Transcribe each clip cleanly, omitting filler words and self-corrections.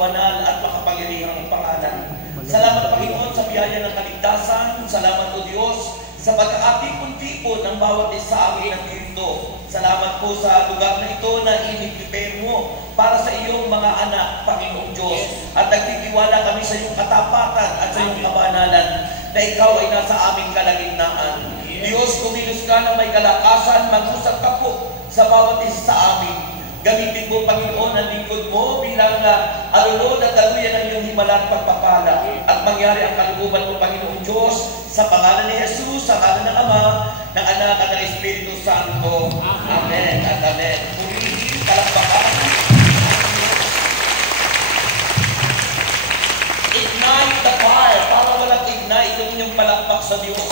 banal at makapangyarihang pangalan. Salamat, Panginoon, sa biyaya ng kaligtasan. Salamat, O Diyos, sa pag-aatipon-tipon ng bawat isa sa amin at dito. Salamat po sa lugar na ito na iniprepare mo para sa iyong mga anak, Panginoong Diyos. At nagtitiwala kami sa iyong katapatan at sa iyong kabanalan na ikaw ay nasa aming kalagitnaan. Diyos, kumilos ka na may kalakasan, mag-usap ka po sa bawat isa sa amin. Gamitin mo, Panginoon, ang lingkod mo bilang alulod at daluyan ng iyong himala at pagpapala. At mangyari ang kalooban mo, Panginoong Diyos, sa pangalan ni Jesus, sa pangalan ng Ama, ng Anak at ng Espiritu Santo. Amen at Amen. Purihin, kalakbakan. Ignite the fire. Para walang ignite, yung inyong palakpak sa Diyos.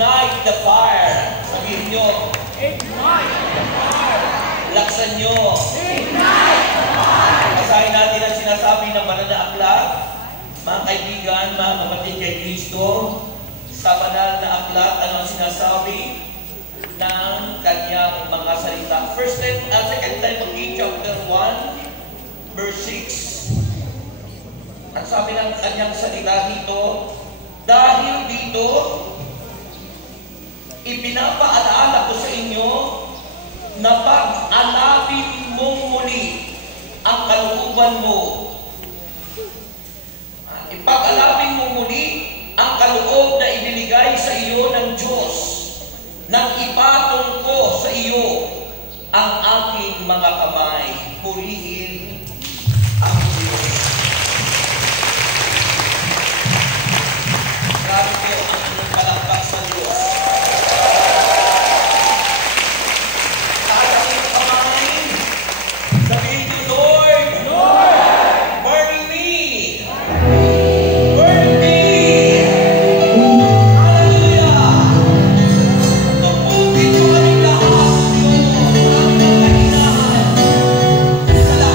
Ignite the fire. Sabihin nyo. Ignite the fire. Laksan nyo. Ignite the fire. Basahin natin ang sinasabi ng banal na aklat. Mga kaibigan, mga kapatid kay Kristo, sa banal na aklat, ano ang sinasabi ng kanyang mga salita. Second Timothy chapter 1, verse 6. Ang sabi ng kanyang salita dito, dahil dito, ipinapaalaala ko sa inyo na pag-alapin mong muli ang kalooban mo. Ipag-alapin mo muli ang kaloob na ibinigay sa iyo ng Diyos nang ipatong ko sa iyo ang aking mga kamay. Purihin ang Diyos. Grabe po ang inyong palakpak sa Diyos. Salamat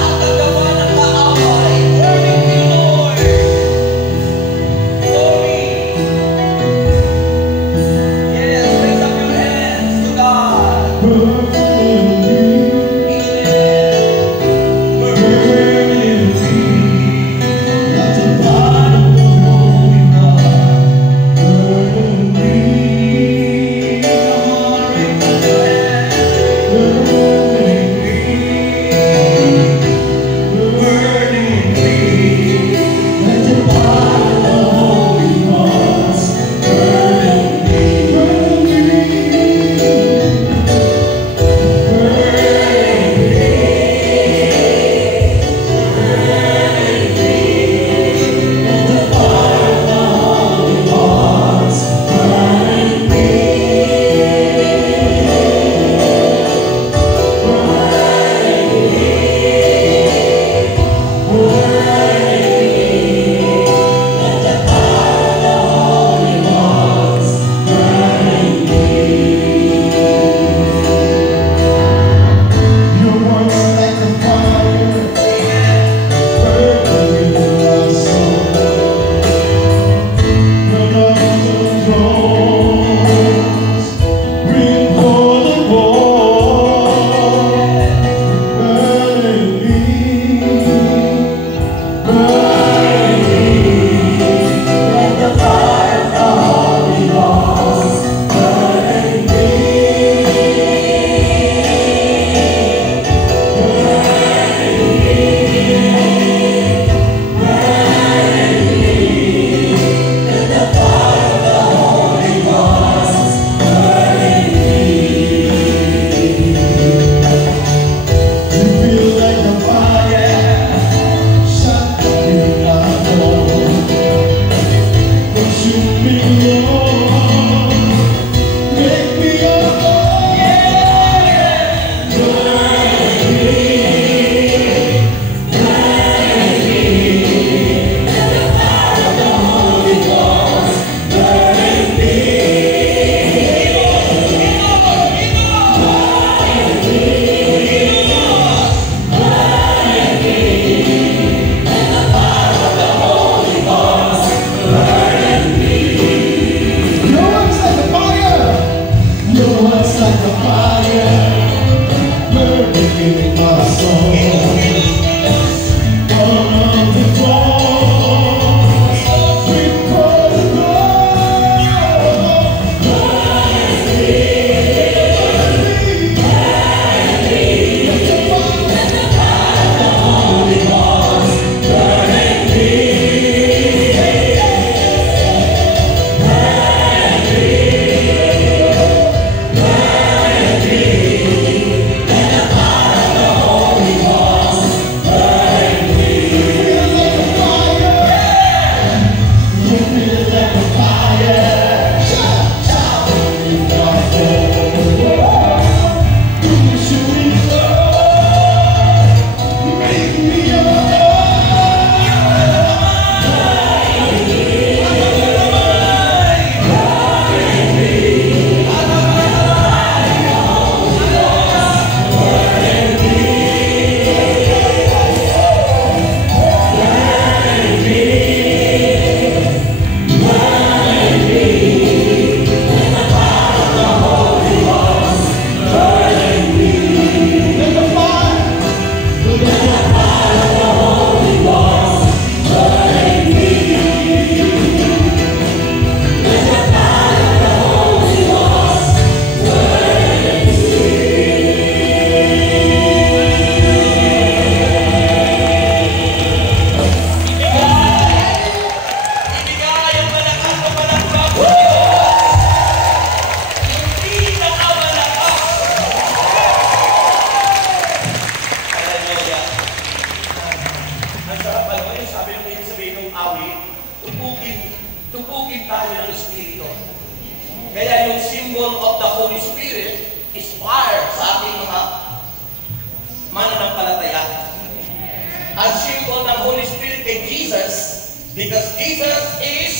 Because Jesus is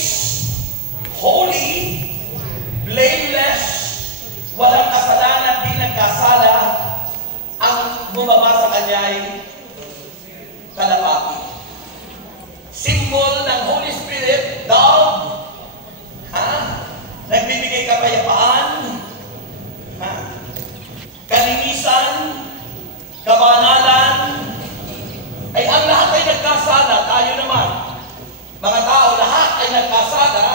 holy, blameless, walang kasalanan, di nagkasala, ang bumaba sa kanya ay kalapati. Symbol ng Holy Spirit, dove, nagbibigay kapayapaan, kalinisan, kabanalan, ay ang lahat ay nagkasala, tayo naman. Mga tao, lahat ay nagkasala,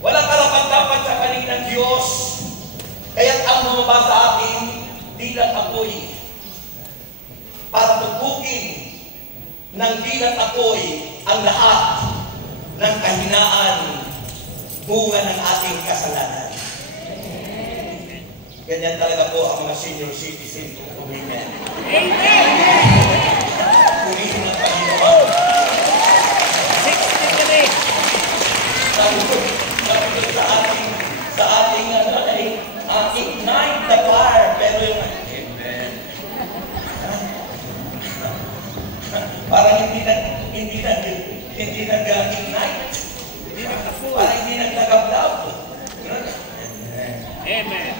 walang karapat-dapat sa kalinang Diyos, kaya't ang bumaba sa atin, dilat apoy, para tubukin ng dilat apoy ang lahat ng kahinaan, bunga ng ating kasalanan. Ganyan talaga po ang mga senior citizen kung Amen. Purihin ng Panginoon. 60 kami. Sabi ko sa ating ignite the fire. Pero yung Amen. Parang hindi nag-ignite. Parang hindi nagtagablab. Amen.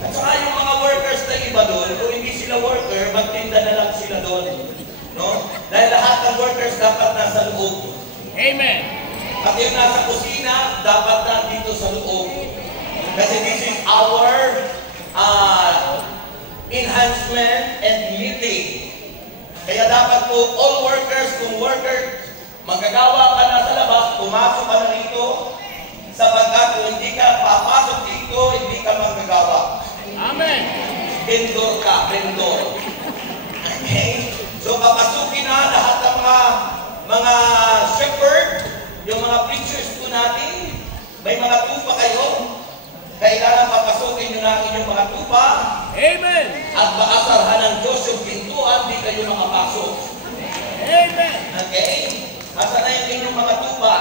At saka yung mga workers na iba doon, kung hindi sila worker, magtinda na lang sila doon. No? Dahil lahat ng workers dapat nasa loob. Amen. At yung nasa kusina, dapat na dito sa loob. Kasi this is our enhancement and meeting. Kaya dapat po, all workers, kung worker, magagawa ka na sa labas, pumasok ka na dito, sapagkat kung hindi ka papasok dito, hindi ka magagawa. Amen. Vendor ka, vendor. Okay? So, papasukin na lahat ng mga shepherd, yung mga preachers po natin, may mga tupa kayo, kailangan papasukin nyo na inyong mga tupa, Amen. at maasarhan ng Diyos yung pintuan, di kayo makapasok. Amen. Okay? Asa na yung inyong mga tupa?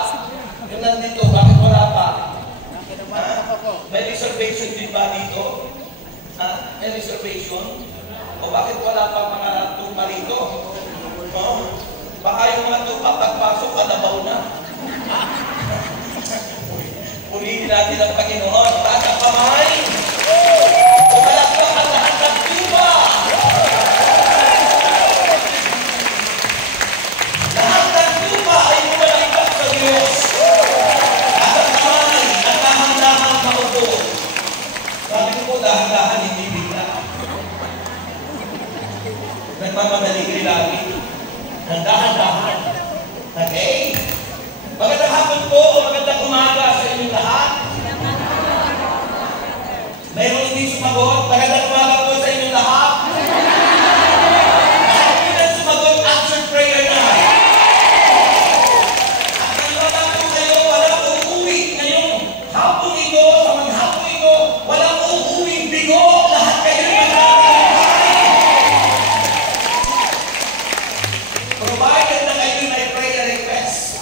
Yung nandito, bakit wala pa? May reservation din ba dito? May reservation? O bakit wala pa mga tupa rito? Baka yung mga tupa, pagpasok, alabaw na. Purihin natin ang Panginoon. Taga kamay! Pumalakpak ang lahat ng tupa! Lahat ng tupa ay pumalakpak sa Diyos. At ang kamay, ang dahan-dahan maupo. Sabi ko po, dahan-dahan, hindi bigla. Nagmamadali kayo lagi. Ang dahan-dahan. Okay? Magandang hapon po o magandang umaga sa inyong lahat. Mayroon hindi sumagot. Magandang umaga po sa inyong lahat. Lahat po na sumagot, answer prayer na. At naniwala po kayo, walang uuwi ngayong hapon ito, sa maghapon ito, walang uuwing bigo. Lahat kayo magkakaroon. Provided na kayo may prayer request.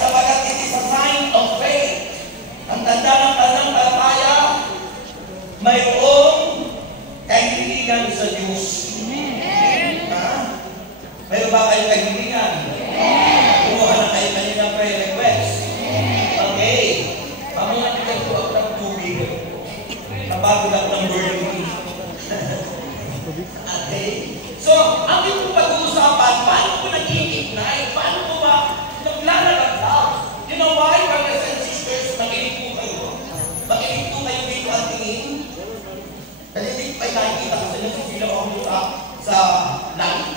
Sabagat it is a sign of faith. Ang tanda ng pananampalataya, mayroong kahilingan sa Diyos. Mayroon ba kayong kahilingan? Kumuha na kayo kanilang prayer request. Okay. Pamungan nyo kayo ako ng tubig. Nabago lang ng burning. Okay. So, ang itong pag-uusapan, paano po nag-i-ignite? Paano po ba naglalagap? You know why, brothers and sisters, makinig po kayo. Makinig po kayo dito ang tingin. Kasi hindi pa nakikita ko sa inyo si Sila ako sa light.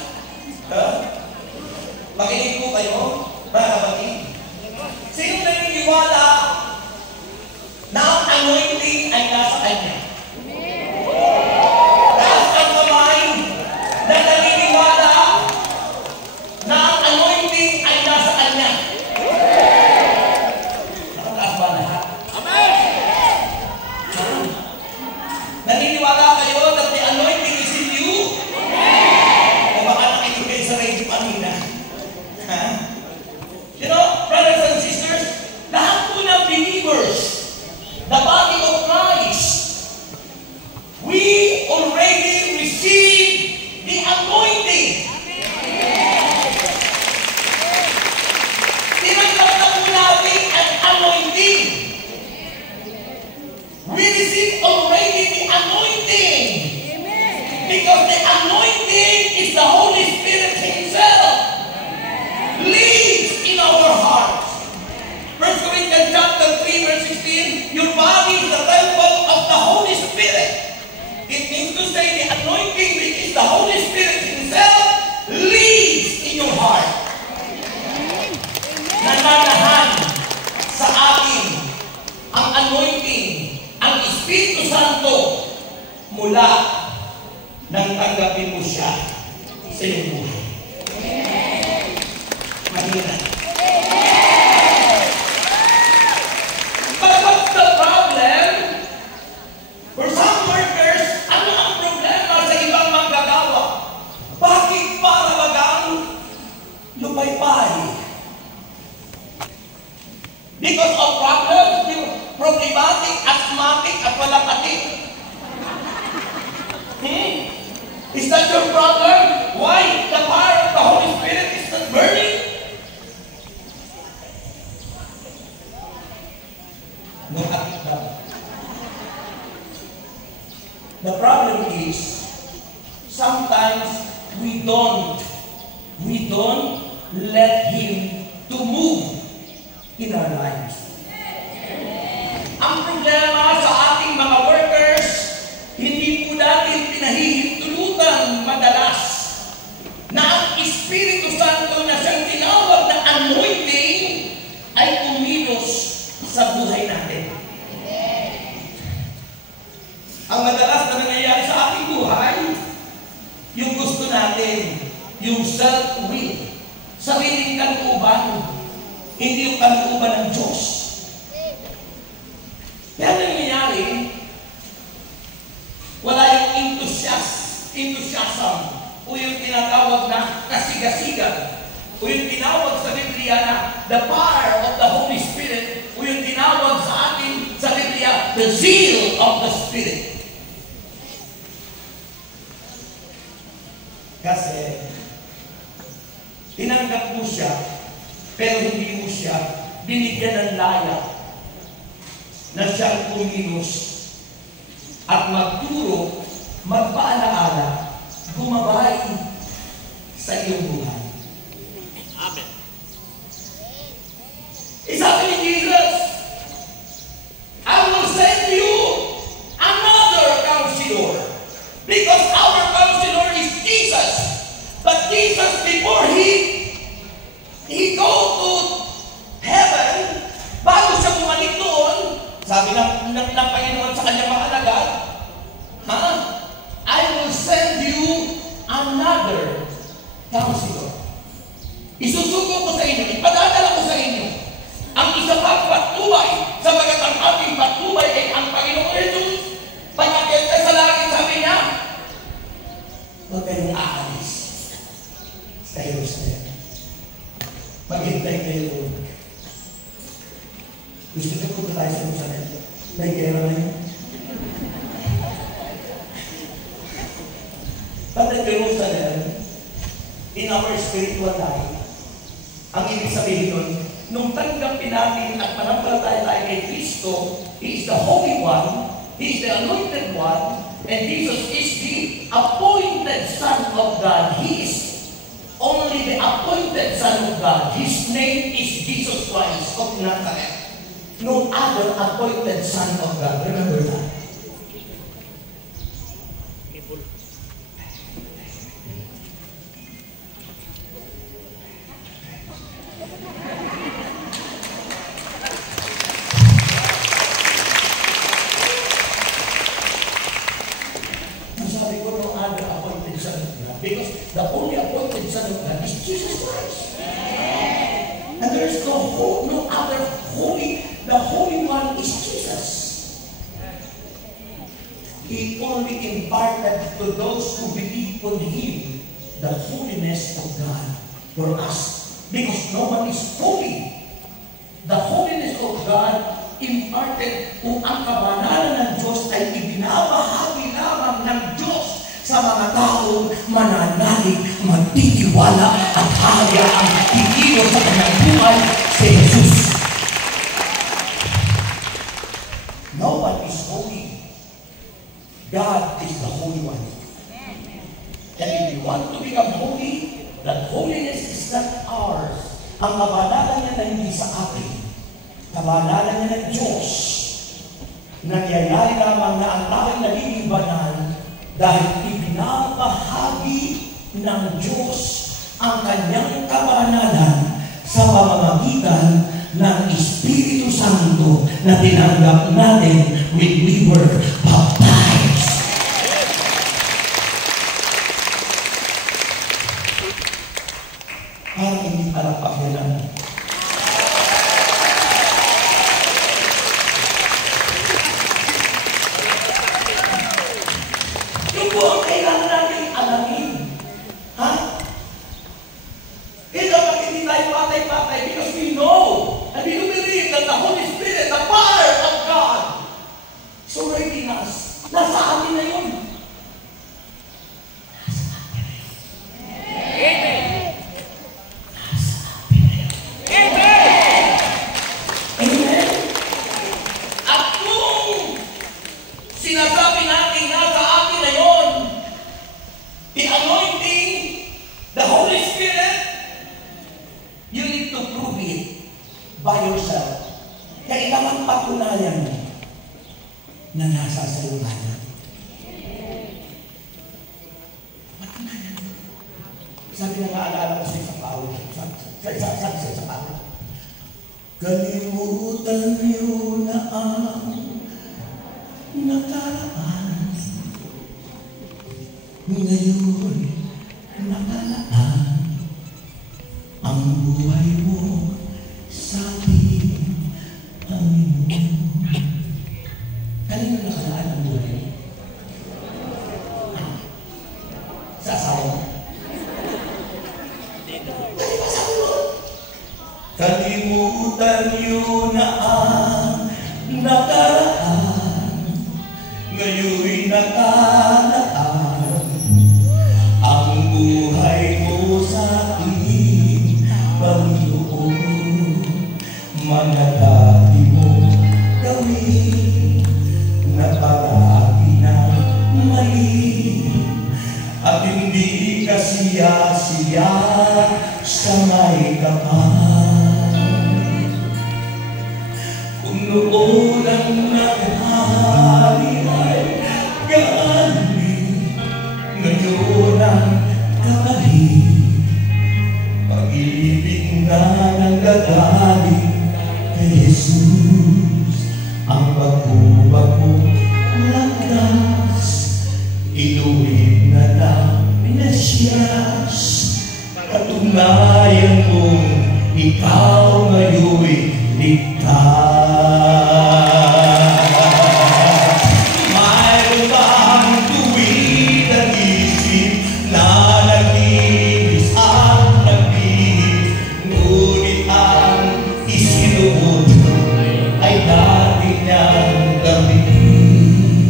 Makinig po kayo, mga kapatid. Sino naniniwala na ang anointing ay nasa kanya? Taas ang kamay na naniniwala na ang anointing ay nasa kanya. Nakataas ba lahat? Amen. Naniniwala kayo that the anointing is in you? O baka nakinig kayo sa radio kanina? magmula nang tanggapin mo siya sa iyong buhay. Mahirap. But what's the problem? For some workers, ano ang problema sa ibang manggagawa? Bakit para bagang lupay-pay? Because of problems, problematic, asthmatic, at walang atik. Is that your problem? Why the fire of the Holy Spirit is not burning? No atik daw. The problem is, sometimes we don't let Him to move in our lives. Ang problema sa ating mga workers, hindi po natin pinahihintulutan madalas na ang Espiritu Santo na siyang tinawag na anointing ay kumilos sa buhay natin. Ang madalas na nangyayari sa ating buhay, yung gusto natin, yung self-will, sariling kalooban, hindi yung kalooban ng Diyos. Kaya nangyayari, wala yung enthusiasm, o yung tinatawag na kasigasigan, o yung tinawag sa Biblia na the power of the Holy Spirit, o yung tinawag sa atin sa Biblia, the zeal of the Spirit. Kasi, tinanggap mo siya, pero hindi mo siya binigyan ng laya na siyang kumilos at magturo, magpaalaala, gumabay sa iyong buhay. Amen. Sabi ni Jesus, I will send you another counselor, because our counselor is Jesus. But Jesus, before he go to heaven, bago siya bumalik doon, sabi ng Panginoon sa kanyang mga alagad, I will send you another counselor. Isusugo ko sa inyo, ipadadala ko sa inyo ang isa pang patnubay, sabagat ang ating patnubay ay ang Panginoon Jesus. Panyakit ka sa langit, sabi niya, huwag kayong aalis sa Jerusalem. Maghintay kayo. Gusto ko punta tayo sa Jerusalem. May gera na yun. But in Jerusalem, in our spiritual life, ang ibig sabihin nun, nung tanggapin natin at manampalataya tayo kay Kristo, He is the Holy One, He is the Anointed One, and Jesus is the appointed Son of God. He is only the appointed Son of God. His name is Jesus Christ of Nazareth. No other appointed Son of God. Remember that. Sabi ko, no other appointed Son of God. Because the only appointed Son of God is Jesus Christ. And there is no other holy. The Holy One is Jesus. He only imparted to those who believe on Him the holiness of God for us. Because no one is holy. The holiness of God imparted kung ang kabanalan ng Diyos ay ibinabahagi lamang ng Diyos sa mga taong mananalig, magtitiwala at haya ang kikilos sa kanyang buhay sa Jesus. No one is holy. God is the Holy One. And if we want to become holy, that holiness is not ours. Ang kabanalan niya na hindi sa atin. Kabanalan niya ng Diyos. Nangyayari lamang na ang aking nagiging banal dahil ibinabahagi ng Diyos ang kanyang kabanalan sa pamamagitan ng Espiritu Santo na tinanggap natin when we were baptized. Sabi na naalala ko sa isang kaawit. Sabi sa isang kaawit. Kalimutan niyo na ang nakaraan. Ngayon, nakalaan ang buhay mo sa ating Panginoon. Kanino nakalaan ang buhay mo? Sa asawa mo? Kalimutan niyo na ang nakaraan. Ngayon'y nakalaan ang buhay mo sa ating Panginoon. Mga dati mo gawin na parati na mali, at hindi ka siya sa may kapal. Kung noon ang naghari ay galing, ngayon ang kapatid. Pag-ibig na nanggagaling kay Jesus, ang bago-bago lakas, inuwi na lang Mesiyas. Patunayan mong ikaw ngayon'y ligtas. Mayroon bang tuwid ang isip na nagilis at nagbihis, ngunit ang isinuod ay dati niyang gawin.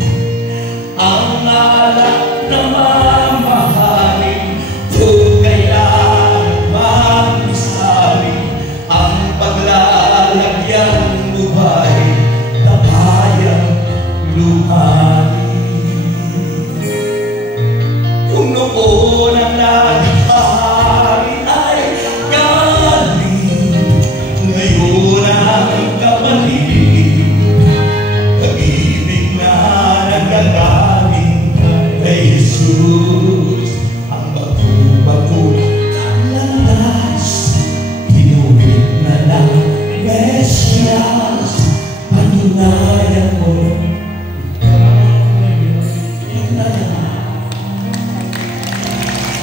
Ang alak na mamahalin kung kailan mag-isabi, ang paglalagyan buhay na kayang lumali. Kung noon ang naghahari ay galing, ngayon ang kapatid. Pag-ibig na nagagaling kay Jesus, ang bago-bago landas, inuwid na lang Mesiyas. Patunayan mo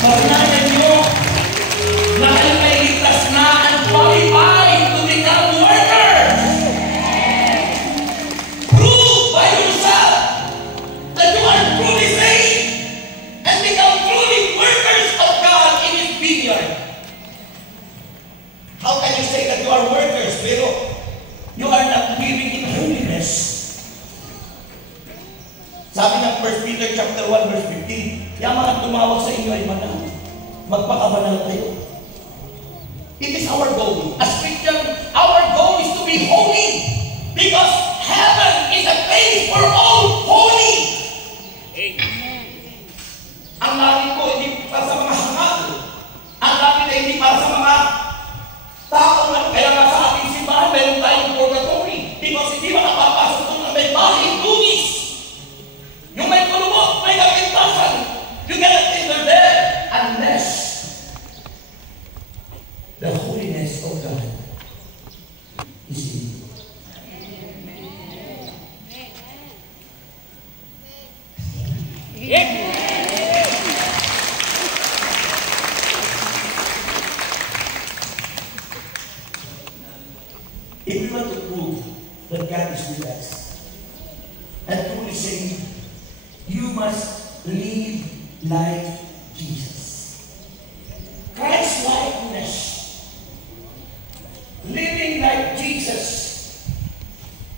patunayan nyo na kayo ay ligtas na and qualified to become workers. Prove by yourself that you are truly saved and become truly workers of God in His vineyard. How can you say that you are workers pero you are not living in holiness? Sabi ng 1 Peter chapter 1 verse 15, yung mga tumawag sa inyo ay banal, magpakabanal kayo. It is our goal. As Christian, our goal is to be holy because heaven is a place for all holy. Ang langit ko hindi para sa mga hangal. Ang langit ay hindi para sa mga tao na kaya nga sa ating simbahan meron tayong purgatory because hindi makapapasok kung may bahing dugis. Yung may kulubot, may kapintasan. You cannot enter there unless the holiness of God is in you. If we want to prove that God is with us and truly saying, you must live like Jesus. Christ-likeness. Living like Jesus.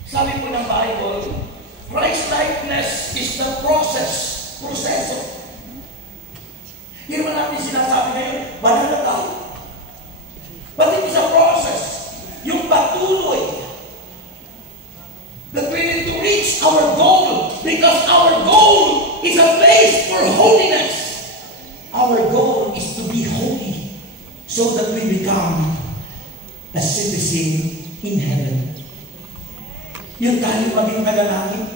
Sabi po ng Bible, Christ-likeness is the proseso. Hindi naman natin sinasabi ngayon, banal na tayo. But it is a process. Yung patuloy that we need to reach our goal because our goal is a place for holiness. Our goal is to be holy so that we become a citizen in heaven. Yung tayo maging taga-langit.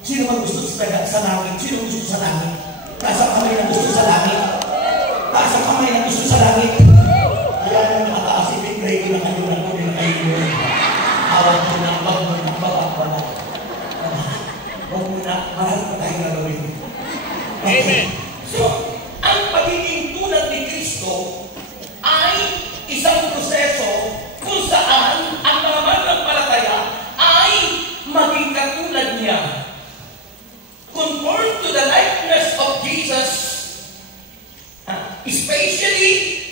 Sino ba gusto sa langit? Sino gusto sa langit? Taas ang kamay na gusto sa langit. Taas ang kamay na gusto sa langit. Amen. So, ang pagiging tulad ni Kristo ay isang proseso kung saan ang mga mananampalataya ay maging katulad niya. Conform to the likeness of Jesus, especially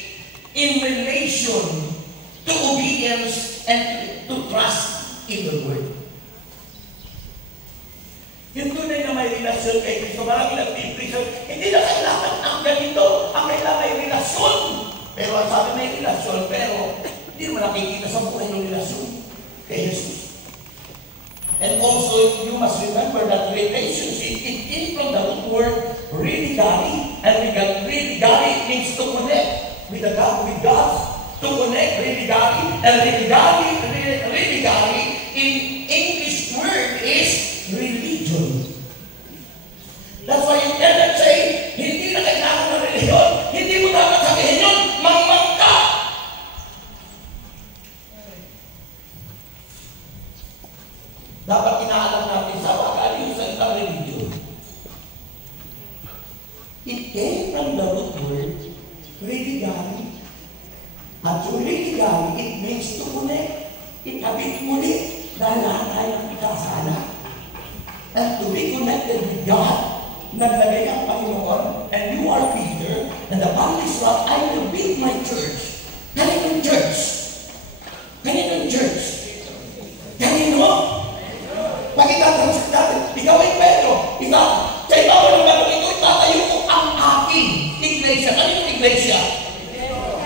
in relation to obedience and to trust in the Word. Yung tunay na may relasyon kay Kristo, marami nag-Kristo, hindi na kailangan ang ganito, ang kailangan ay relasyon. Pero ang sabi may relasyon, pero hindi mo nakikita sa buhay ng relasyon kay Jesus. And also, you must remember that relationship, it came from the root word religare, and religare means to connect with God, to connect religare, and religare in English word is religion. That's why you cannot say, hindi na kailangan ng religion, hindi mo dapat sabihin yun, mangmang ka. Dapat inaalam natin sa wakali yung salita religion. It came from the root word religare. At yung religare, it means to connect. Itabit muli dahil lahat tayo ang ikasala. And to be connected with God, naglagay ang Panginoon, and you are Peter, and the Bible is what I will build my church. Kaninong church? Kaninong church? Kanino? Pag-itatransit natin, ikaw ay Pedro, sa ibabaw ng bagong ito, itatayo ko ang aking iglesia. Kaninong iglesia?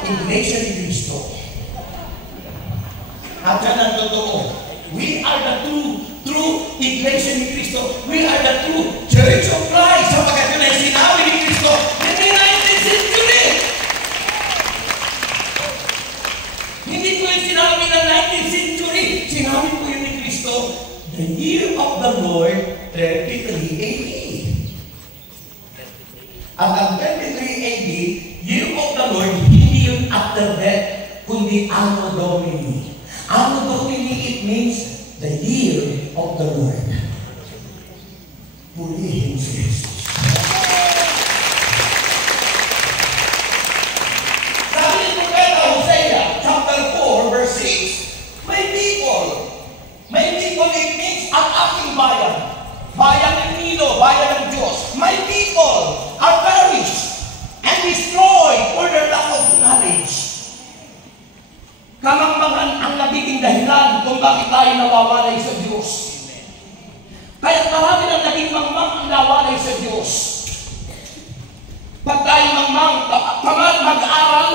Iglesia ni Cristo. At yan ang totoo. We are the true iglesia ni Cristo. We are the true church of Christ. Sapagkat yun ay sinabi ni Cristo in the 19th century. Hindi ko yung sinabi ng 19th century. Sinabi ko yun ni Cristo, the year of the Lord, 33 AD. At ang 33 AD, year of the Lord, hindi yun after death, kundi Anno Domini. Anno Domini, it means the year of the Lord. Purihin si Jesus. Sabi ni Propeta Hosea, chapter 4, verse 6, may people, it means ang aking bayan. Bayan ng Nilo, bayan ng Diyos. My people are perished and destroyed for their lack of knowledge. Kamangmangan ang nagiging dahilan kung bakit tayo nawawalay sa Diyos. Kaya marami nang naging mangmang ang nawalay sa Diyos. Pag tayo mangmang, tamad mag-aral,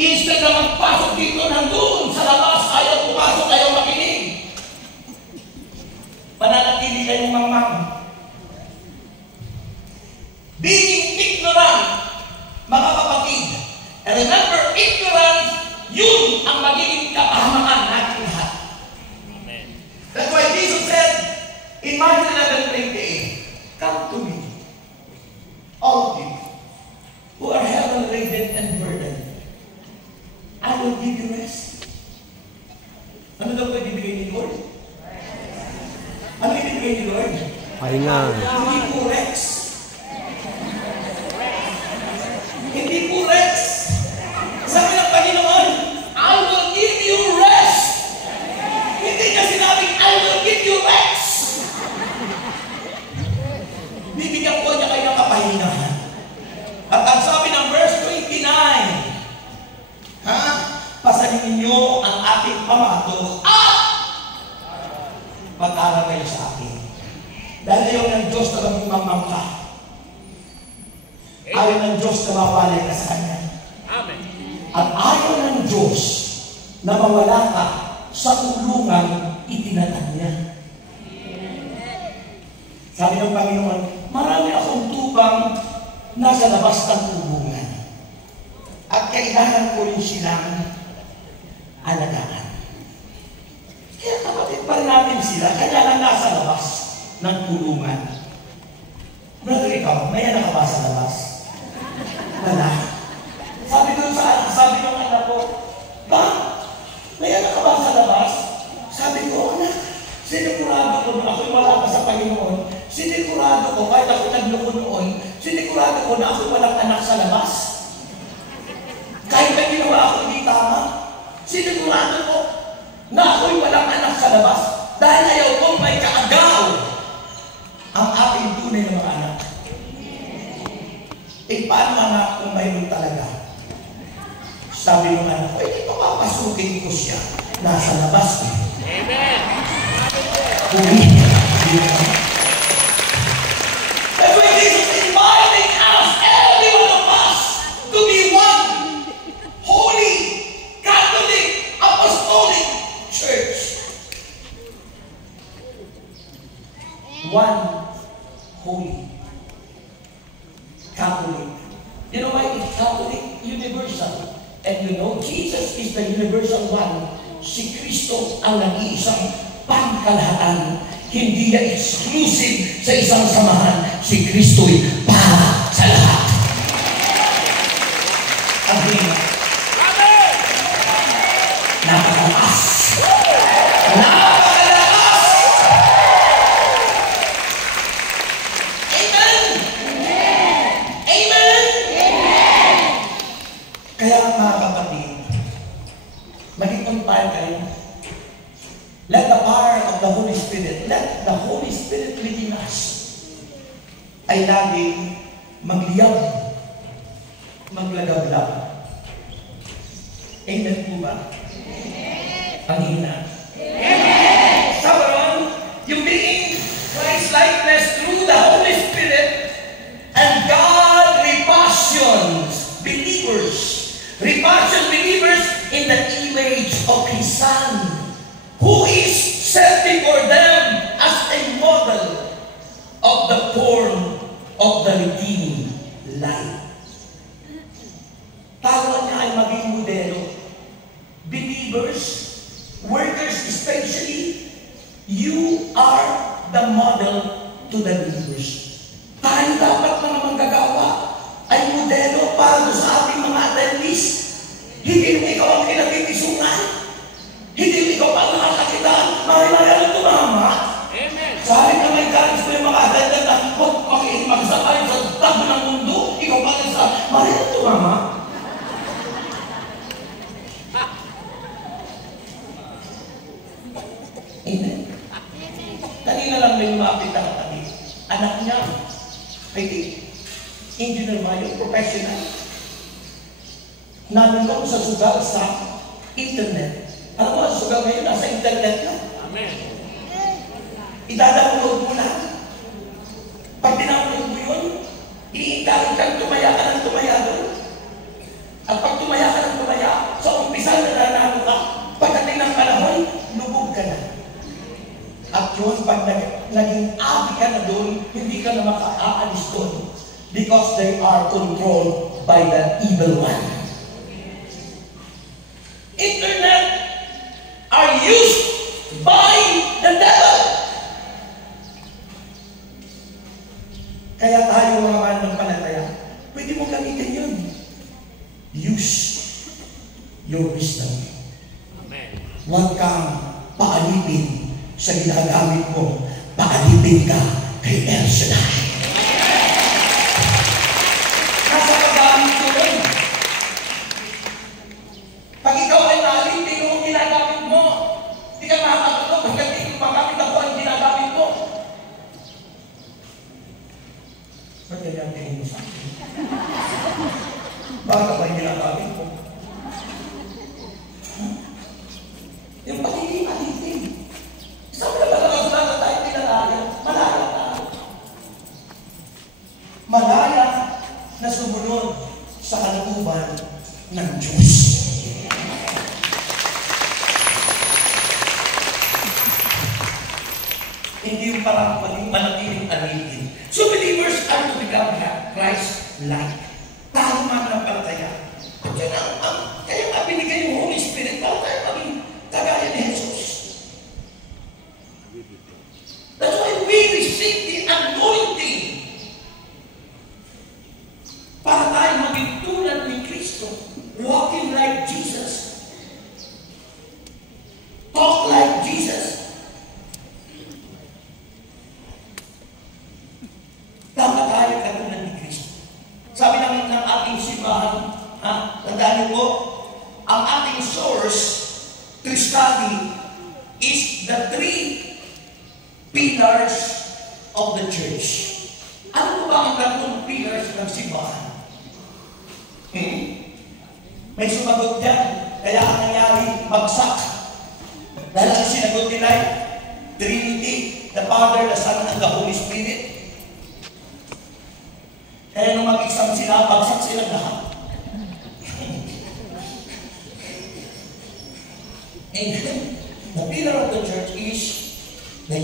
instead na magpasok dito, nandun sa labas, ayaw pumasok, ayaw makinig. Pananatili kayong mangmang. Being ignorant, mga kapatid. And remember, ignorance, yun ang magiging kapahamakan natin lahat. Amen. That's why Jesus said in Mark 11:28, come to me, all of you who are heavy laden and burdened. I will give you rest. Ano daw ba ibibigay ni Lord? Ano ibibigay ni Lord? Pahinga. Hindi po Rex. Hindi po Rex. Sabi ng Panginoon, I will give you rest. Hindi niya sinabing, I will give you rest. Bibigyan ko niya kayo ng kapahingahan. At ang sabi ng verse 29, pasanin ninyo ang ating pamato at pag-aral kayo sa akin. Dahil ayaw ng Diyos na magmamang ka. Ayaw ng Diyos na mawalay ka sa Kanya. Amen. At ayaw ng Diyos na mawala ka sa kulungan itinatag niya. Sabi ng Panginoon, marami akong tubang nasa labas ng kulungan. At kailangan ko rin silang alagaan. Kaya kapatid pa natin sila, kaya lang nasa labas ng kulungan. Brother, ikaw, may anak ka ba sa labas? Wala. Sabi ng anak ko, ba? May anak ka ba sa labas? Sabi ko, anak, sinigurado ko nung ako'y wala pa sa Panginoon, sinigurado ko, kahit ako nagloko noon, ko na ako walang anak sa labas. Kahit na ginawa ako hindi tama, sinigurado ko na ako'y walang anak sa labas dahil ayaw ko may kaagaw ang aking tunay na mga anak. Eh, paano anak kung mayroon talaga? Sabi ng anak ko, hindi pa papasukin ko siya. Nasa labas eh. Amen. That's why Jesus is inviting us, every one of us, to be one holy, Catholic, Apostolic Church. One holy, Catholic. You know why it's Catholic? Universal. And you know, Jesus is the universal one. Si Kristo ang nag-iisang pangkalahatan. Hindi niya exclusive sa isang samahan. Si Kristo'y para sa lahat. Ang hina. Napakalakas. Napakalakas! Amen! Amen! Kaya mga kapatid, maging tayo kayo. Let the power of the Holy Spirit, let the Holy Spirit within us ay laging magliyab, maglagab-lab. Amen po ba? Ang hina. Sabaron, yung being Christ-likeness through the Holy Spirit and God repassions believers in the image of His Son, who is set before them as a model of the form of the redeeming life. Tawag niya ay maging modelo. Believers, workers especially, you are the model to the believers. Tayo dapat mga manggagawa ay modelo para sa ating mga attendees. Hindi mo ikaw ang kinabitisungan. Hindi mo ikaw ang nakakakitaan. Marimaya tumama. Amen. Sabi na may galis mo yung mga attendant na huwag magsakay sa tabo ng mundo. Ikaw pa rin sa Marimaya tumama. Amen. Kanina lang may lumapit ang kapatid. Anak niya, ay engineer mayo, professional. Nanulong sa sugal sa internet. Alam mo, ang sugal ngayon, nasa internet na. Amen. Ida-download mo na. Pag dinownload mo yun, iintarin kang tumaya ka ng tumaya doon. At pag tumaya ka ng tumaya, sa umpisa nananalo ka, pagdating ng panahon, lubog ka na. At yun, pag naging abi ka na doon, hindi ka na makaalis doon. Because they are controlled by the evil one. Internet are used by the devil. Kaya tayo mga mananampalataya, pwede mo gamitin yun. Use your wisdom. Amen. Huwag kang paalipin sa ginagamit mo. Paalipin ka kay El Shaddai. Nasa paggamit ko rin. Pag ikaw ay naalipin mo ang ginagamit mo, hindi ka makakatulog hanggang di magamit ako ang ginagamit mo. Ba't yan tingin mo sa akin? Bakit ba yung ginagamit mo? Yung pagiging-alipin. Sabi na talaga na tayo pinalaya. Malaya tayo. Malaya na sumunod sa kalooban ng Diyos. Hindi yung parang manatiling alipin. So believers are to become Christ-like. Tayo mananampalataya. Kaya nga binigay yung Holy Spirit para tayo maging kagaya ni Jesus. That's why we receive the anointing. Para tayo maging tulad ni Kristo. Walking like Jesus. Talk like Jesus. Tama tayo katulad ni Kristo. ng simbahan. May sumagot dyan. Kaya ang nangyari, bagsak. Dahil ang sinagot nila ay Trinity, the Father, the Son, and the Holy Spirit. Kaya nung mag-exam sila, bagsak sila lahat. And the pillar of the church is the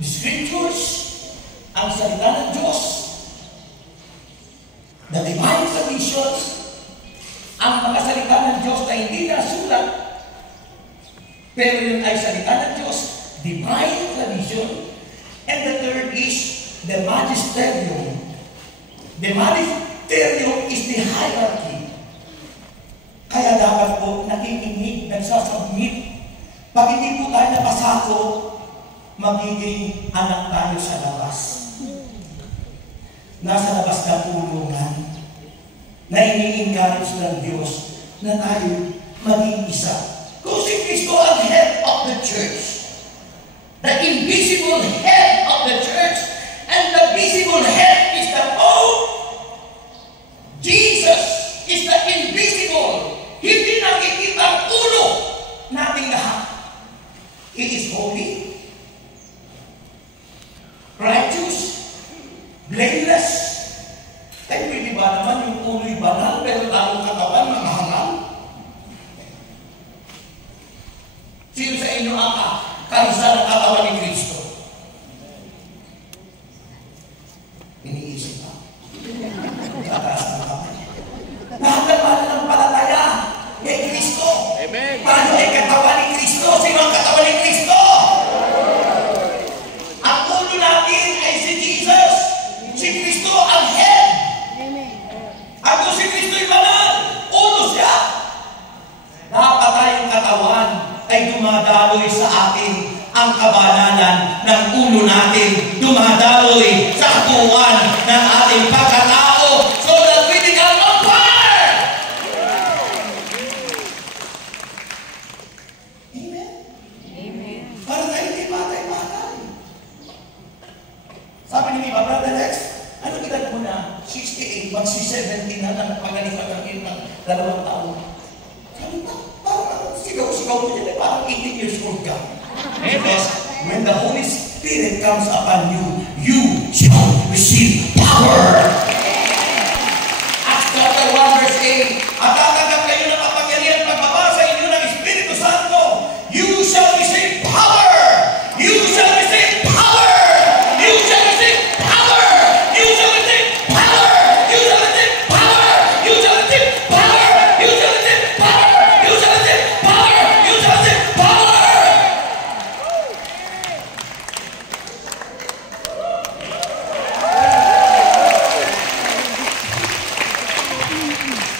scriptures, ang salita ng Diyos, the divine traditions, ang mga salita ng Diyos na hindi nasulat, pero yun ay salita ng Diyos, divine tradition, and the third is the magisterium. The magisterium is the hierarchy. Kaya dapat po nakikinig, nagsasubmit. Pag hindi po tayo napasako, magiging anak tayo sa labas. Nasa labas na pulungan na ini-encourage ng Diyos na tayo maging isa. Kung si Kristo ang head of the church, the invisible head of the church, and the visible head is the Pope, Jesus is the invisible. Hindi nakikita ang ulo nating lahat. He is holy, righteous, blameless. Ay, pwede ba naman yung ulo'y banal pero lalong katawan manghangal? Sino sa inyo ang kaisa ng katawan ni Kristo? Iniisip pa. Tataas ng kamay. Lahat naman ng palataya kay Kristo. Amen. Tayo ay katawan ni Kristo. Sino ang katawan ni Kristo? Ang ulo natin ay si Jesus. Si Kristo ang head. Ako si Kristo'y banal. Ulo siya. Dapat tayong katawan ay dumadaloy sa atin ang kabanalan ng ulo natin. Dumadaloy sa katuwan ng ating pagkatao so that we become on fire. Amen? Amen. Para tayo hindi matay-matay. Sabi ni Mima, Brother Lex, ano edad mo na? 68, magsi-70 na nagpagalipat ng iyong 2 taon. Sabi pa, parang sigaw-sigaw mo dyan, parang 18 years old ka. Because when the Holy Spirit comes upon you, you shall receive power. Acts chapter 1 verse 8, at tatanggap kayo ng kapangyarihan pagbaba sa inyo ng Espiritu Santo. You shall receive power. You shall receive power. You shall receive power. You shall receive power. You shall receive power. You shall receive power. You shall receive power. You shall receive power. You shall receive power.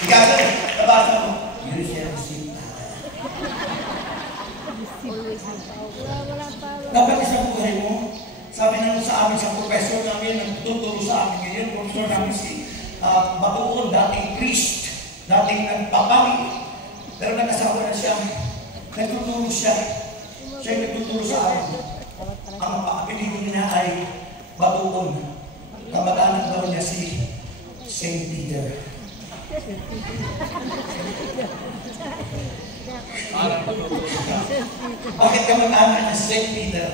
Ikaw, nabasa mo. You shall receive power. Dapat isang buhay mo. Sabi naman sa amin, sa professor namin, nagtuturo sa amin ngayon, professor namin si Batuon, dating priest, dating nagpapami. Pero nag-asawa na siya. Nagtuturo siya. Siya yung nagtuturo sa amin. Ang apelido niya ay Batuon. Kamag-anak daw niya si St. Peter. Bakit kamag-anak niya si St. Peter?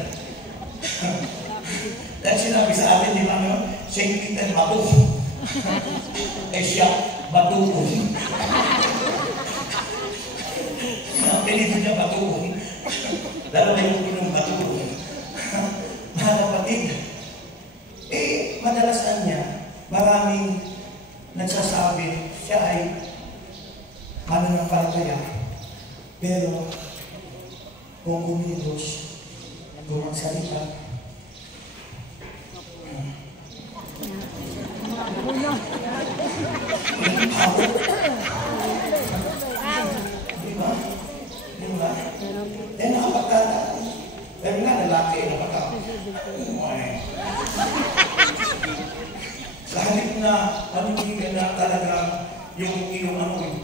Dahil sinabi sa atin, di ba, no? St. Peter Batuon. Eh siya, Batuon. Ang apelido niya Batuon. Dalawa yung pinong Batuon. Mga kapatid, madalasan niya, maraming nagsasabi siya ay mananampalataya. Pero kung kumilos, kung magsalita, diba? Diba? Eh, nakapagtata. Pero nga, lalaki, sa halip na panibigyan na talaga yung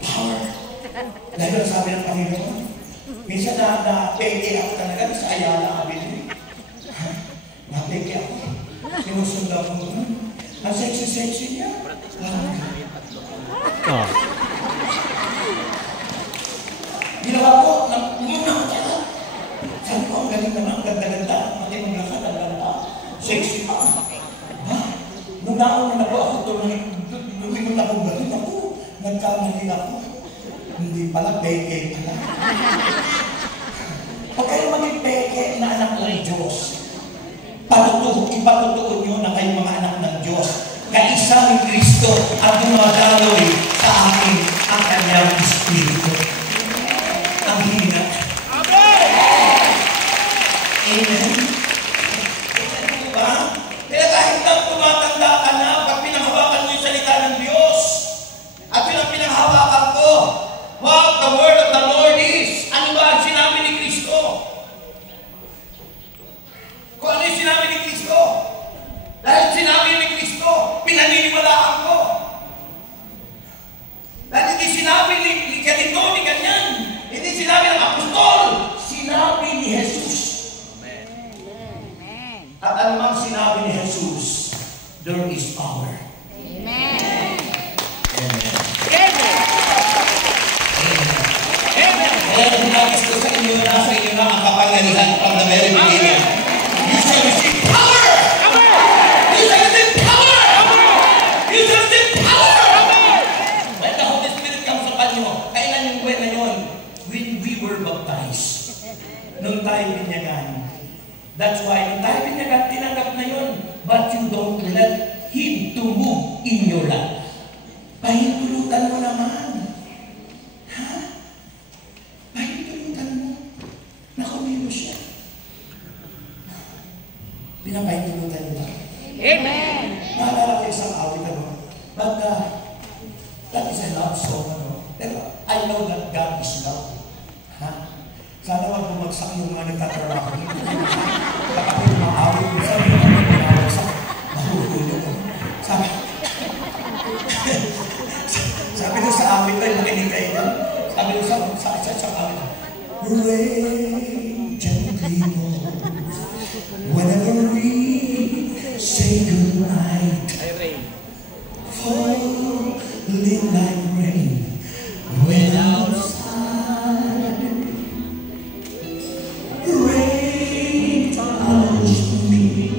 power. Dahil sabi ng Panginoon, minsan na-peke ako talaga sa Ayala Avenue. Na-peke ako. Sinusundan ko. Ang sexy-sexy niya. Oh. Ginawa ko, muna ko talaga. Sabi ko, ang galing naman, ang ganda-ganda. Pati mong lakad, ang ganda. Sexy pa. Ha? Nung nauna na po ako, lumingon ako, galing ako. Nagkamali ako. Hindi pala, peke pala. Huwag kayo maging peke na anak ng Diyos. Ipatutuon nyo na kayo mga anak ng Diyos. Kaisa ni Kristo at dumadaloy sa akin ang kanyang Espiritu. Ang hina. Amen! Amen. Diba? Kaya kahit na tumatanda ka na, pag pinanghawakan mo yung salita ng Diyos, at yun ang pinanghawakan ko, what the word of the Lord is. Ano ba ang sinabi ni Kristo? Kung ano yung sinabi ni Kristo? Dahil sinabi ni Kristo, pinaniniwalaan ko. Dahil hindi sinabi ni ganito, ni ganyan. Hindi sinabi ng apostol. Sinabi ni Jesus. At anumang sinabi ni Jesus, there is power. Amen. Amen. Amen! Kaya pinagis ko sa inyo, nasa inyo na ang kapangyarihan from the very beginning. You shall receive power! You shall receive power! You shall receive power! When the Holy Spirit comes upon you, kailan yung kwenta yun? When we were baptized. Nung tayo binyagan. That's why, nung tayo binyagan, tinanggap na yun. But you don't let Him to move in your life. Pahintulutan mo naman. Ha? Pahintulutan mo. Nakumilo siya. Pinapahintulutan mo ba? Amen! Naalala ko isang awit ano. But that is a love song ano. Pero I know that God is love. Ha? Sana wag bumagsak yung mga nagtatrabaho dito. Kapag yung mga awit mo sabi ko, bumagsak. Mahuhulog ko. Sabi ko sa awit ko, nakinig kayo doon. Sabi ko sa awit ko, rain gently falls whenever we say goodnight. Falling like rain when outside. Rain touch me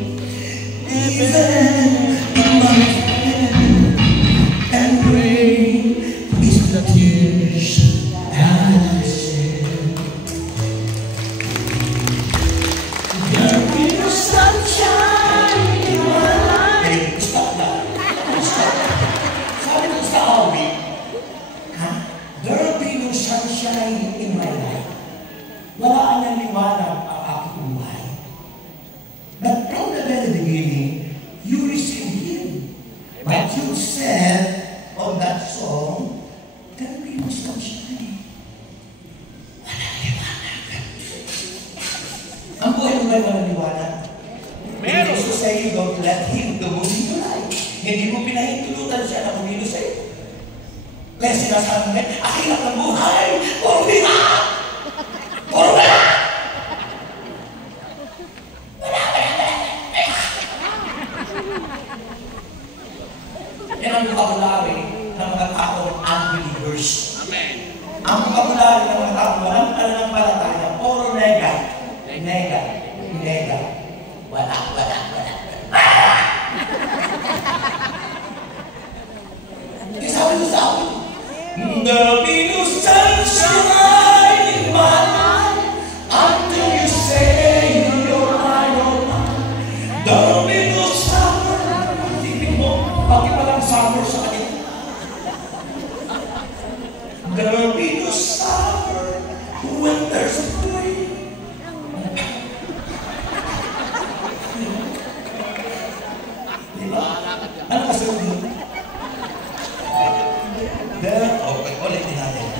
even in my hand, and rain is the tears that I shed. There'll be no sunshine in my life. Stop that. Stop. Sabi ko sa awit, ha? There'll be no sunshine in my life. Wala ang liwanag ang aking buhay. But from the very beginning, you received Him. But you said on that song, there'll be no sunshine. Walang liwanag. Ang buhay mo ba walang liwanag? Meron. Hindi sa iyo, don't let Him to move in your life. Hindi mo pinahintulutan siya na kumilo sa iyo. Kaya sinasabi mo, ang hirap ng buhay, puro hirap! Puro hirap! Yan ang vocabulary ng mga taong unbelievers. Amen! Ang vocabulary ng mga taong walang pananampalataya, puro nega. Nega. Nega. Wala. Kaya sabi ko sa akin, there'll be no sunshine in my life until you say you're mine, oh mine. There'll be no summer. Isipin mo, bakit walang summer sa kanila? There'll be no summer when there's a rain. Diba? Ano kasunod mo? Okay, ulitin natin.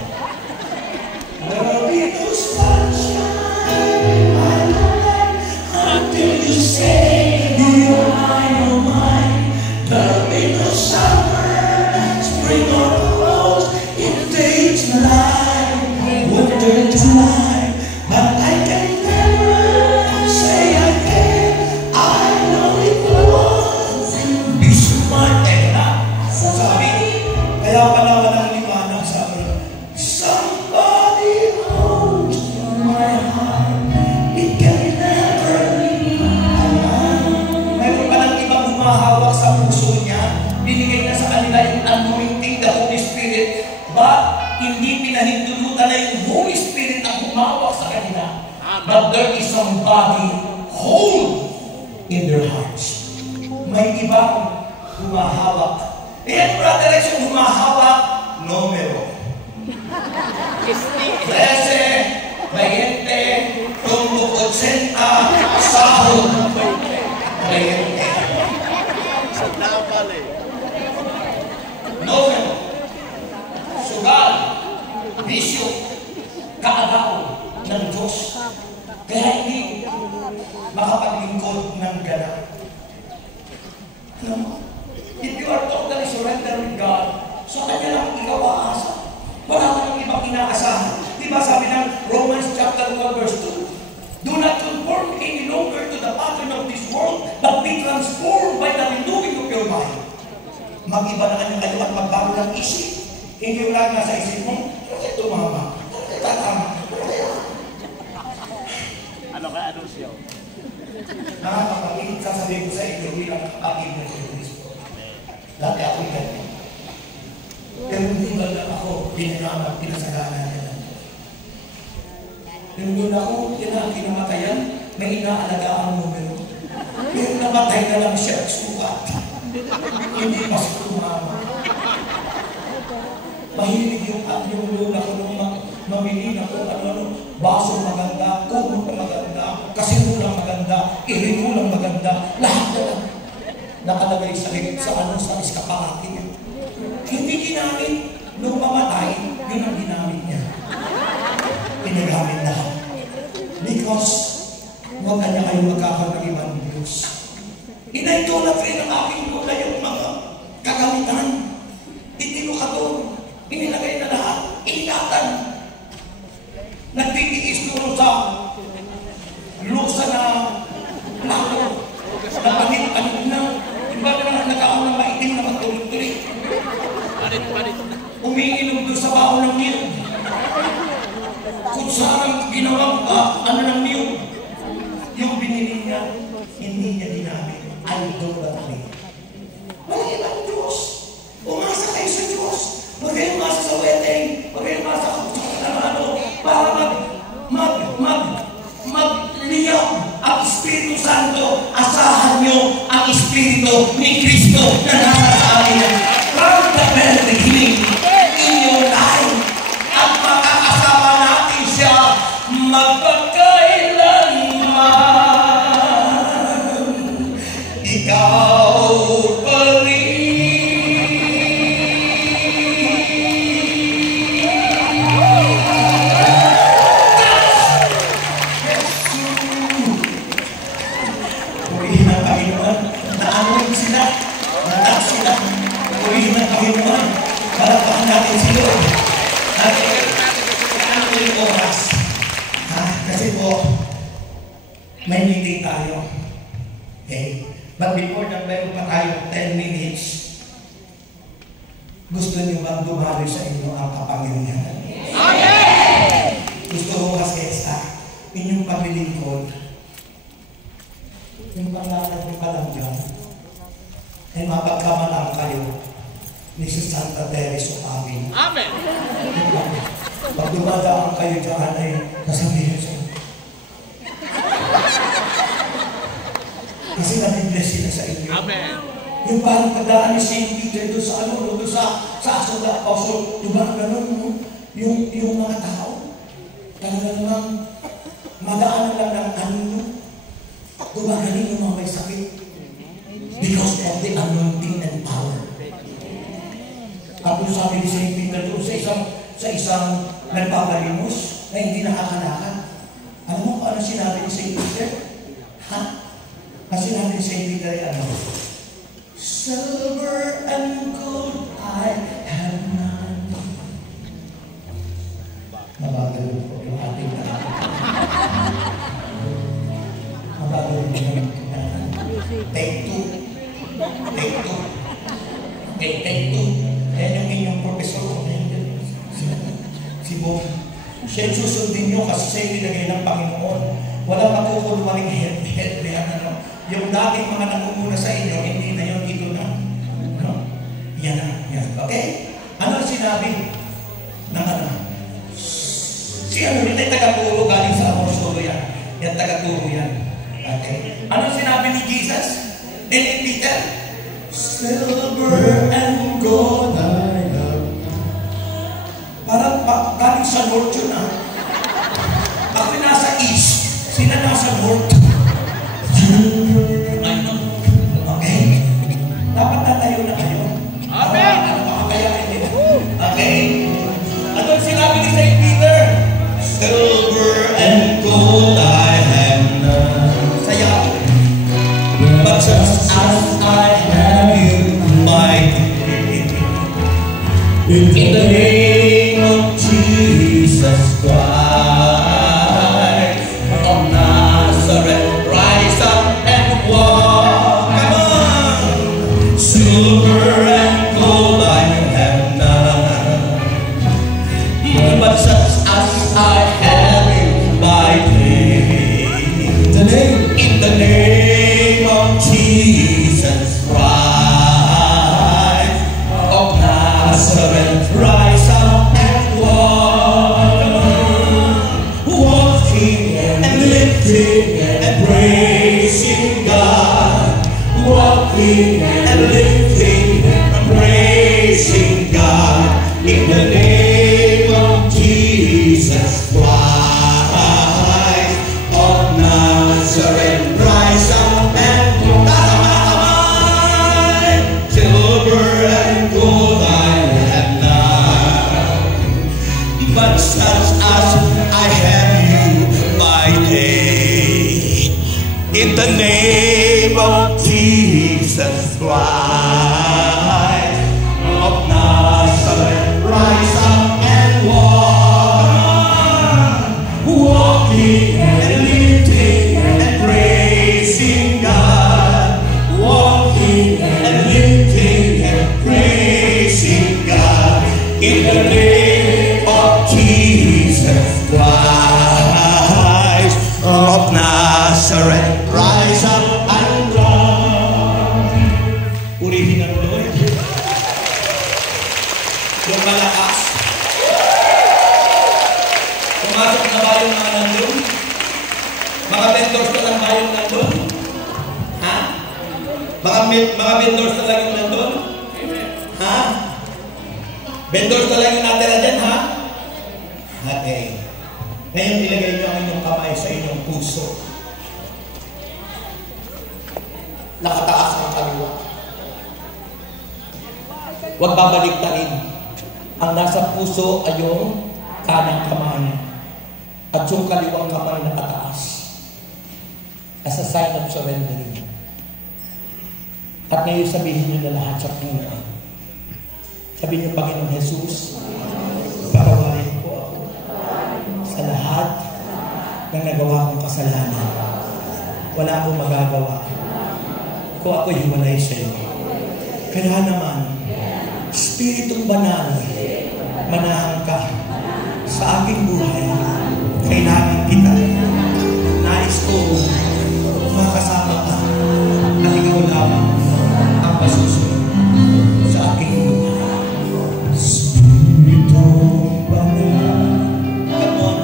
hindi pinahintulutan na yung Holy Spirit ang humawak sa kanila. But there is somebody whole in their hearts. May ibang humahawak. Ayan, brother, yung humahawak, numero. 13, 20, 80, sahod. 20. Numero. Sugal. Bisyo. Kaagaw ng Diyos. Kaya hindi makapaglingkod ng gana. Alam mo, if you are totally surrendered with God, sa Kanya lang ikaw aasa. Wala ka ng ibang inaasahan. Diba sabi ng Romans chapter 12 verse 2, do not conform any longer to the pattern of this world, but be transformed by the renewing of your mind. Mag-iba na kanyang kayo at magbago ng isip. Hindi wala nga sa isip mo, bakit tumama? Bakit tatama? Ano ka, ano siya? Nakakapagigit, sasabihin ko sa inyo bilang kapatid ng Kristo. Dati ako'y ganyan. Pero hindi ba lang ako pinangaman, pinasagana nila. Nung doon ako, kinamatayan, may inaalaga ang numero. Pero namatay na lang siya at sukat. Hindi pa siya tumama. Mahilig yung lola ko nung mamili na kung ano, baso maganda, kumot na maganda, kasinulang maganda, irinulang maganda, lahat na lang. Nakalagay sa iskapakati niya. Hindi ginamit. Nung mamatay, yun ang ginamit niya. Pinagamit lahat. Because, huwag na niya kayo magkakapag-iwan ng Diyos. Inaitulat rin ang aking lola yung mga kagamitan. Itinukador. Inilagay na lahat. Iningatan. Nagtitiis doon sa lusa na plato. Napanit-panit na. Iba na nagkaon ng maitim na magtuloy-tuloy. Umiinom doon sa baon ng niyog. Kung saan ginawang ng niyog. Yung binili niya, hindi niya ginamit. Idolatry. Walang ibang Diyos. Umasa kayo sa Diyos. Huwag kayo umasa sa wedding. Huwag kayo umasa sa ano. Para magliyab ang Espiritu Santo. Asahan nyo ang Espiritu ni Kristo na nasa sa akin. From the very beginning in your life. At makakasama natin siya magpagkailanman. Ikaw pa rin. Purihin ang Panginoon. Naanoin sila. Natak sila. Purihin ang Panginoon. Palakpakan natin si Lord. Ano yung oras? Kasi po, may meeting tayo. Okay? But before that, meron pa tayo 10 minutes. Gusto niyo bang dumali sa inyo ang kapangyarihan? Amen! Gusto ko kasi inyong paglilingkod, yung pangalan mo pa lang dyan, ay mapagkamalang kayo ni si Santa Teresa of Avila. Amen! Pag dumadaan kayo dyan ay nasabihin siya. Kasi nag-bless sila sa inyo. Amen! Yung parang pagdaan ni St. Peter doon sa doon sa Asoda Apostle, diba ganun mo? Yung mga tao, talagang madaan lang ng anino. Diba galing yung mga may sakit? Because of the anointing and power. Tapos sabi ni St. Peter doon sa isang nagpapalimos na hindi nakakalakad. Alam mo kung ano sinabi ni St. Peter? Ha? Ang sinabi ni St. Peter ay ano? Silver and gold I have none. Mabagal po yung ating mabagal po yung take two. Take two. Take two. Ayan yung inyong professor ko. Si Bob. Siya yung susundin nyo kasi siya yung nilagay ng Panginoon. Walang makukulwaring head. Yung dating mga nangunguna sa inyo, hindi na yun, ito na. No? Yan na. Yan. Okay? Ano sinabi ng ano? Siya rin ay tagaturo galing sa apostolo yan. Yan tagaturo yan. Okay. Ano sinabi ni Jesus? Ni Peter? Silver and gold I have. Parang galing sa north yun ah. Ako nasa east, sila nasa north. Okay? Dapat tatayo na kayo. Amen. Ano makakayain nila? Okay? Ano sinabi ni Saint Peter? Silver and gold I have none. Sayaw. But just as I have you, my dear, in the name of Jesus Christ of Nazareth, rise up and walk. Come on. Silver and gold I have none, but just as I have you, my dear, in the name of Jesus Christ of Nazareth, rise up and walk. Walking and lifting and praising God. Walking and lifting and praising God. In the name of Jesus Christ of Nazareth, rise up and walk. Silver and gold I have none, but such as I have you, my day. In the name of Jesus Christ of Nazareth, rise up and walk. Walking and lifting and praising God. Walking and lifting and praising God. In the name of Jesus Christ of Nazareth, rise up and run. Purihin ang Lord. Yung malakas. Pumasok na ba yung mga nandun? Mga vendors na lang ba yung nandun? Ha? Mga vendors na lang yung nandun? Ha? Vendors na lang yung natira dyan, ha? Okay. Ngayon ilagay nyo ang inyong kamay sa inyong puso. Nakataas ang kaliwa. Huwag babaliktarin. Ang nasa puso ay yung kanang kamay. At yung kaliwang kamay nakataas. As a sign of surrendering. At ngayon sabihin nyo na lahat sa puso. Sabihin nyo, Panginoon Jesus, patawarin ko ako sa lahat ng nagawa kong kasalanan. Wala akong magagawa kung ako hiwalay sa iyo. Kaya naman, Spiritong Banal, manahan ka sa aking buhay. Kailangan kita. Nais ko makasama ka at ikaw lamang ang masusunod sa aking buhay. Spiritong Banal. Come on,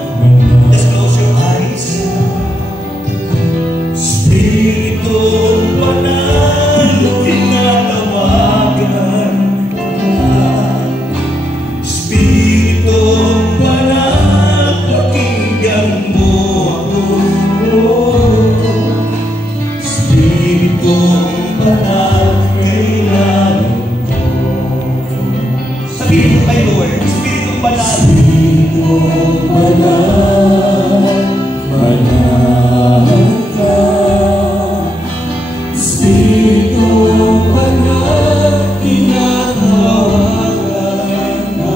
just close your eyes. Spiritong Banal, tinatawagan ka. Spiritong Banal, pakinggan mo ako. Spiritong Banal, kailangan ko. Sabihin mo kay Lord, Spiritong Banal. Spiritong Banal, manahan ka. Spiritong Banal, tinatawagan ka.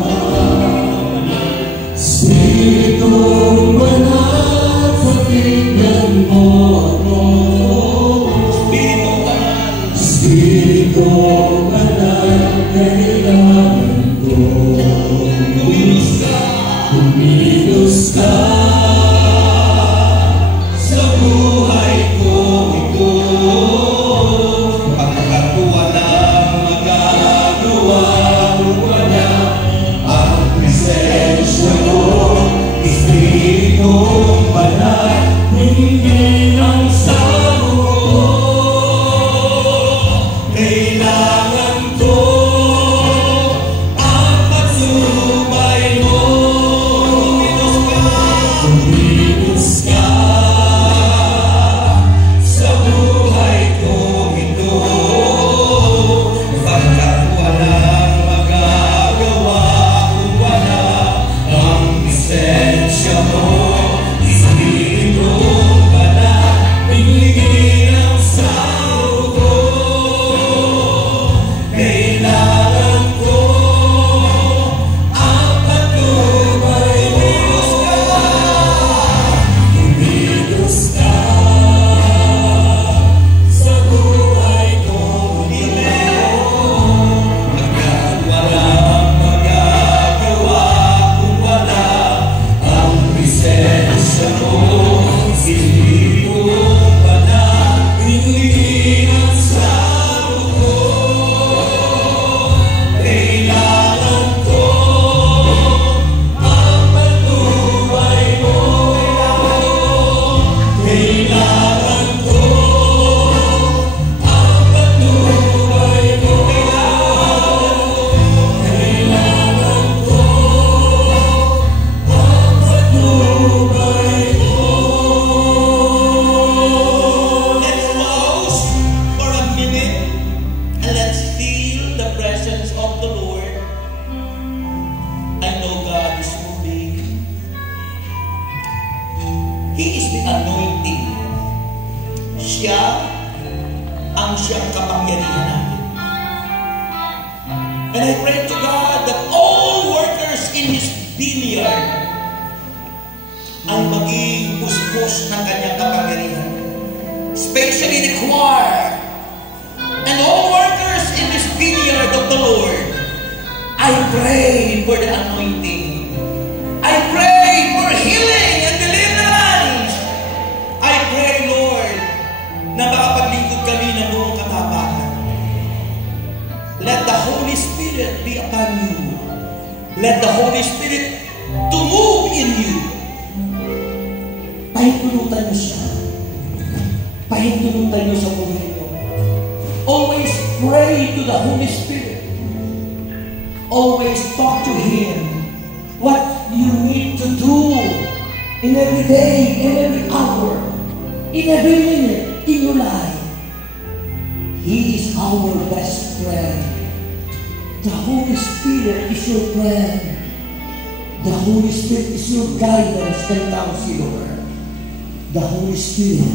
Spiritong Banal, pakinggan mo ako. Spiritong Banal, Spiritong Banal, kailangan ko. Kumilos ka siyang kapangyarihan natin. And I pray to God that all workers in His vineyard ay maging puspos ng kanyang kapangyarihan. Especially the choir and all workers in this vineyard of the Lord. I pray for the anointing. I pray for healing and deliverance. I pray, Lord, na makapaglingkod kami ng buong katapangan. Let the Holy Spirit be upon you. Let the Holy Spirit to move in you. Pahintulutan niyo siya. Pahintulutan niyo sa buhay niyo. Always pray to the Holy Spirit. Always talk to Him. What you need to do in every day, in every hour, in every minute in your life. He is our best friend. The Holy Spirit is your friend. The Holy Spirit is your guidance and counselor. The Holy Spirit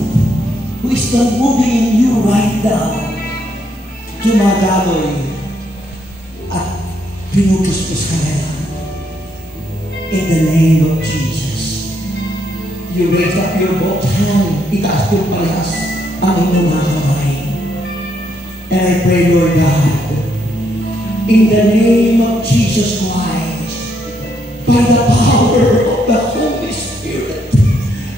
who is not moving in you right now, gumagaloy at pinupuspos ka na. In the name of Jesus, you raise up your both hand, itaas yung parehas ang inyong mga kamay. And I pray, Lord God, in the name of Jesus Christ, by the power of the Holy Spirit,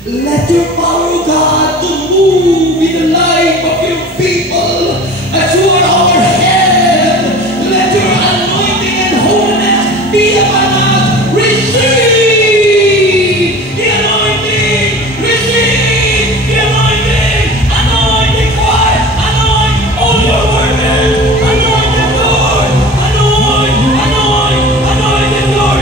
let your power, God, to move in the life of your people as you are our head. Let your anointing and holiness be upon us. Receive the anointing. Receive the anointing. Anoint the choir. Anoint all your workers. Anoint the Lord. Anoint, anoint, anoint the Lord.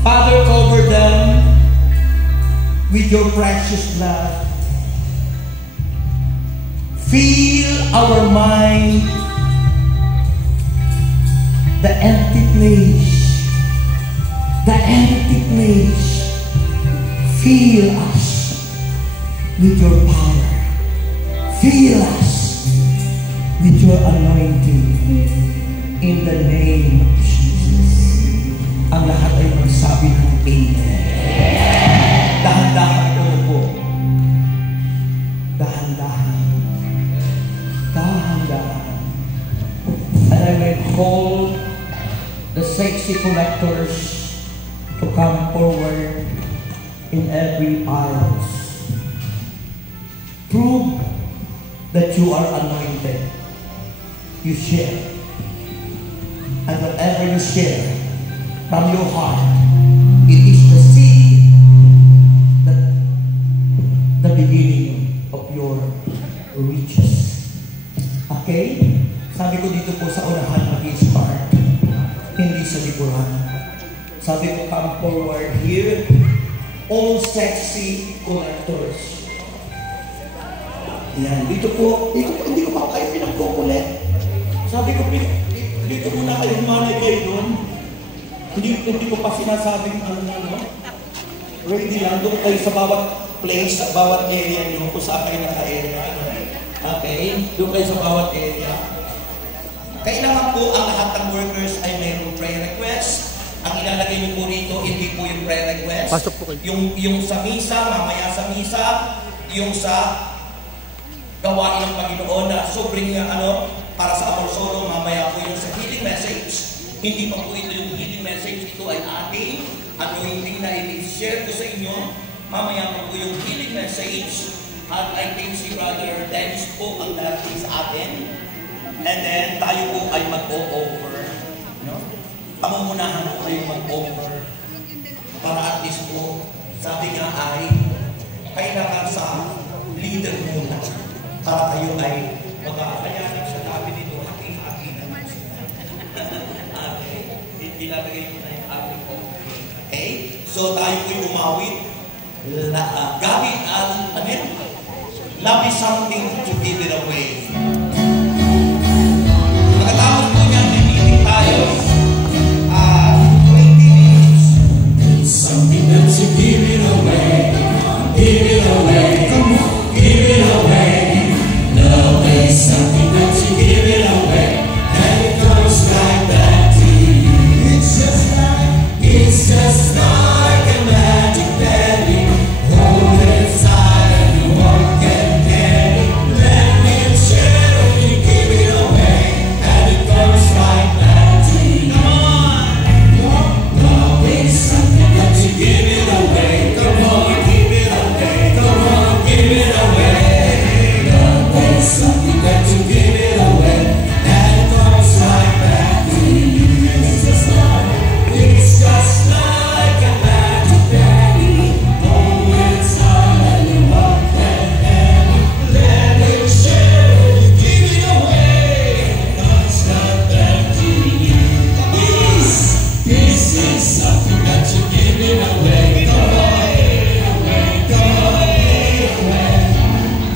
Father, cover them with your precious blood. Fill our mind, the empty place, the empty place. Fill us with your power. Fill us with your anointing in the name of Jesus. Ang lahat ay magsabi ng Amen. Dahan-dahan po. Dahan-dahan. Dahan-dahan. And I will call the sexy collectors to come forward in every aisle. Prove that you are anointed. You share. And whatever you share from your heart, it is the seed, the beginning of your riches. Okay? Sabi ko dito po sa unahan mag-i-spark, hindi sa likuran. Sabi ko, come forward here, all sexy collectors. Yan, dito po, hindi ko pa kayo pinagkukulit. Sabi ko, dito muna kayo humanay kayo doon. Hindi ko pa sinasabing ready lang, doon kayo sa bawat place, sa bawat area nyo, kung saan kayo naka-area. Okay? Doon kayo sa bawat area. Kailangan po ang lahat ng workers ay mayroong prayer request. Ang ilalagay niyo po rito, hindi po yung prayer request. Pasok po kayo. Yung sa misa, mamaya sa misa, yung sa gawain ng Panginoon na sobrang para sa Apostolo, mamaya po yung sa healing message. Hindi pa po ito yung healing message, ito ay ating anointing na i-share ko sa inyo. Mamaya po yung healing message. At I think si Brother Dennis po ang darating sa atin. And then tayo po ay mag-o-over. Pamumunahan po kayo mag-over. Para at least po, sabi nga ay, kailangan sa leader muna. Para kayo ay magkakayanin sa tabi nito, hati-hati naman sila. Okay? Ilalagay mo na yung ating okay? So tayo po'y umawit. Gamit love is something to give it away. Pagkatapos po niyan, may meeting tayo. 20 minutes. Something that you give it away. Give it away. Come on, give it away. Love is something that you give it away. And it comes right back to you. It's just like a magic berry. Hold it tight and you won't get it. Let me share when you give it away. And it comes right back to you. Love is something that you give it away. Come on, give it away. Come on, give it away. Love is something that you give it away. And it comes right back to you. It's just like a magic berry. Hold it tight and you won't get it. Let it share when you give it away. It comes right back to you. This is something that you give it away. Come on, come on.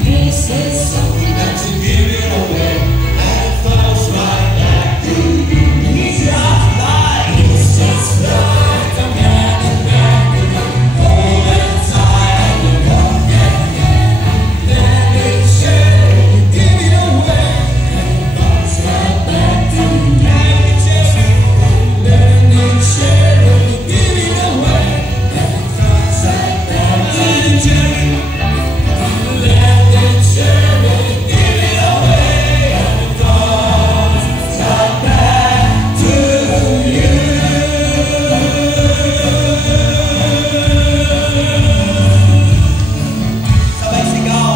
This is something that you give it away. And it comes right back to you. It's just like a magic berry. Hold it tight and you won't get it. Let it share when you give it away. And it comes right back to you. Let it share when you give it away. And it comes right back to you. Let it share when you give it away. And it comes right back to you. Sabay sigaw.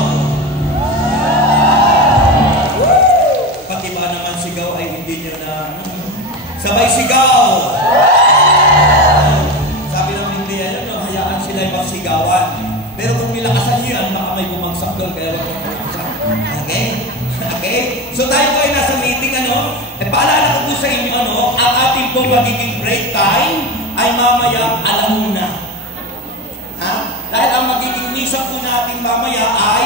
Pati ba naman sigaw ay hindi nyo na... Sabay sigaw! Sabi ng Biblia, hayaan sila yung magsigawan. Pero kung nilakasan nyo yan, baka may bumagsak doon, kaya wag mong bumagsak. Okay? Okay? So tayo po ay nasa meeting, paalala ko po sa inyo, ang ating pong magiging break time ay mamaya alauna. Ha? Dahil ang magiging misa po natin mamaya ay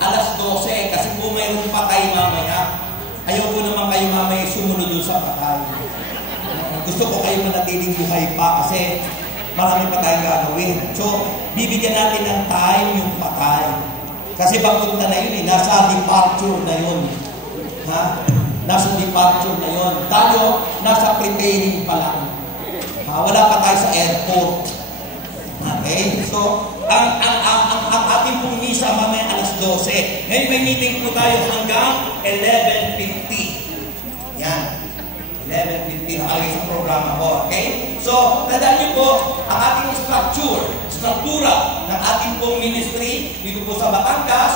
alas 12 kasi po mayroong patay mamaya. Ayaw po naman kayo mamaya sumunod doon sa patay. Gusto ko kayo manatiling buhay pa kasi marami pa tayong gagawin. So, bibigyan natin ng time yung patay. Kasi pagpunta na yun, nasa departure na yun. Ha? Nasa departure na yun. Tayo, nasa preparing pa lang. Ha? Wala pa tayo sa airport. Okay? So, ang ating pong misa mamaya alas 12. Ngayon may meeting po tayo hanggang 11:50. Yan. 11:50 nakalagay sa programa ko. Okay? So, tandaan niyo po, ang ating struktura ng ating pong ministry dito po sa Batangas.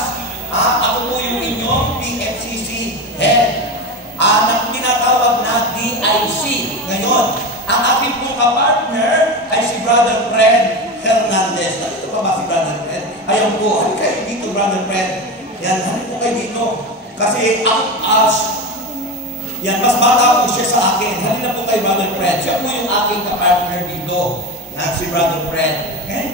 Ako po yung inyong PFCC head. Na tinatawag na DIC. Ngayon, ang ating pong kapartner ay si Brother Fred Hernandez. Dito pa ba si Brother Fred? Ayan po. Halika kayo dito, Brother Fred. Yan, halika po kayo dito. Kasi Yan, mas bata po siya sa akin. Halina po kay Brother Fred. Siya po yung aking kapartner dito. Si Brother Fred. Okay?